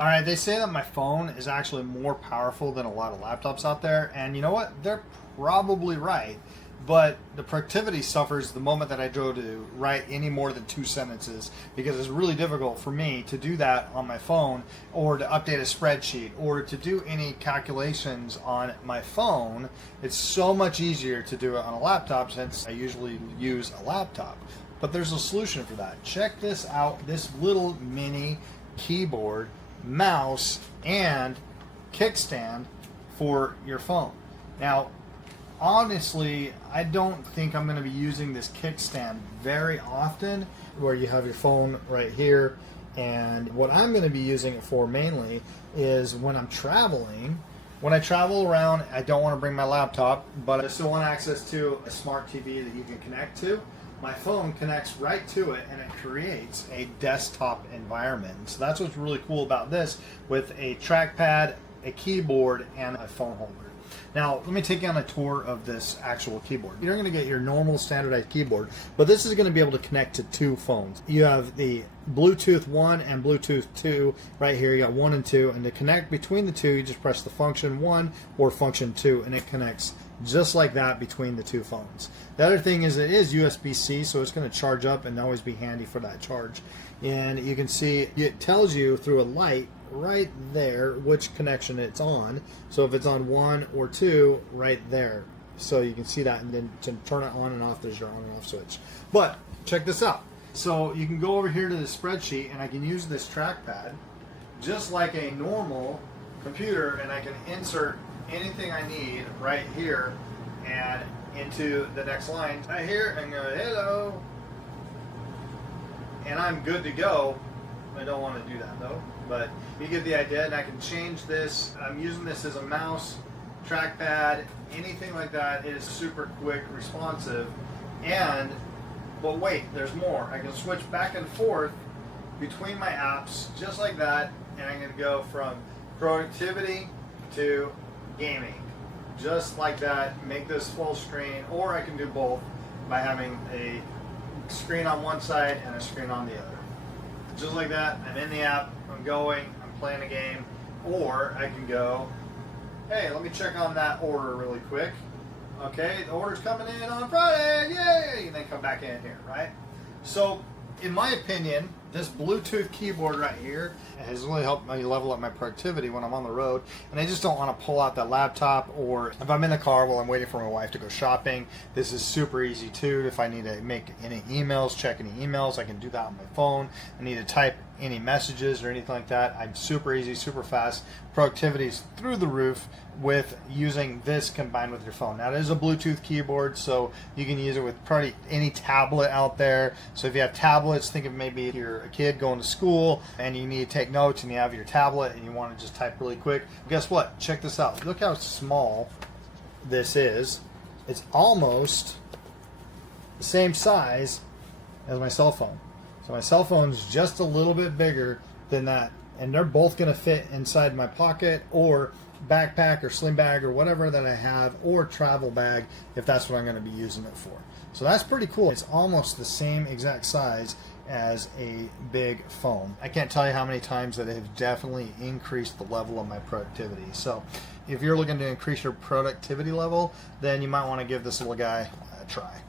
All right, they say that my phone is actually more powerful than a lot of laptops out there, and you know what? They're probably right, but the productivity suffers the moment that I go to write any more than 2 sentences, because it's really difficult for me to do that on my phone, or to update a spreadsheet, or to do any calculations on my phone. It's so much easier to do it on a laptop, since I usually use a laptop. But there's a solution for that. Check this out, this little mini keyboard, mouse, and kickstand for your phone. Now, honestly, I don't think I'm going to be using this kickstand very often, where you have your phone right here. And what I'm going to be using it for mainly is when I'm traveling. When I travel around, I don't want to bring my laptop, but I still want access to a smart TV that you can connect to. My phone connects right to it, and it creates a desktop environment. So that's what's really cool about this, with a trackpad, a keyboard, and a phone holder. Now, let me take you on a tour of this actual keyboard. You're going to get your normal standardized keyboard, but this is going to be able to connect to 2 phones. You have the Bluetooth 1 and Bluetooth 2 right here. You got 1 and 2, and to connect between the 2, you just press the function 1 or function 2, and it connects just like that between the 2 phones. The other thing is it is USB-C, so it's going to charge up and always be handy for that charge. And you can see it tells you through a light right there which connection it's on. So if it's on 1 or 2, right there. So you can see that, and then to turn it on and off, there's your on and off switch. But check this out. So you can go over here to the spreadsheet, and I can use this trackpad just like a normal computer, and I can insert anything I need right here and into the next line right here, and go hello, and I'm good to go. I don't want to do that though, but you get the idea. And I can change this. I'm using this as a mouse, trackpad, anything like that. It is super quick, responsive, but wait, there's more. I can switch back and forth between my apps just like that, and I'm going to go from productivity to gaming, just like that. Make this full screen, or I can do both by having a screen on one side and a screen on the other. Just like that, I'm in the app, I'm playing a game, or I can go, hey, let me check on that order really quick. Okay, the order's coming in on Friday, yay! And then come back in here, right? So, in my opinion, this Bluetooth keyboard right here has really helped me level up my productivity when I'm on the road, and I just don't want to pull out that laptop, or if I'm in the car while I'm waiting for my wife to go shopping. This is super easy too. If I need to make any emails, check any emails, I can do that on my phone. I need to type any messages or anything like that, I'm super easy, super fast. Productivity is through the roof with using this combined with your phone. Now, it is a Bluetooth keyboard, so you can use it with probably any tablet out there. So if you have tablets, think of maybe if you're a kid going to school and you need to take notes and you have your tablet and you want to just type really quick. Guess what? Check this out. Look how small this is. It's almost the same size as my cell phone. So my cell phone's just a little bit bigger than that, and they're both going to fit inside my pocket or backpack or sling bag or whatever that I have, or travel bag if that's what I'm going to be using it for. So that's pretty cool. It's almost the same exact size as a big phone. I can't tell you how many times that have definitely increased the level of my productivity. So if you're looking to increase your productivity level, then you might want to give this little guy a try.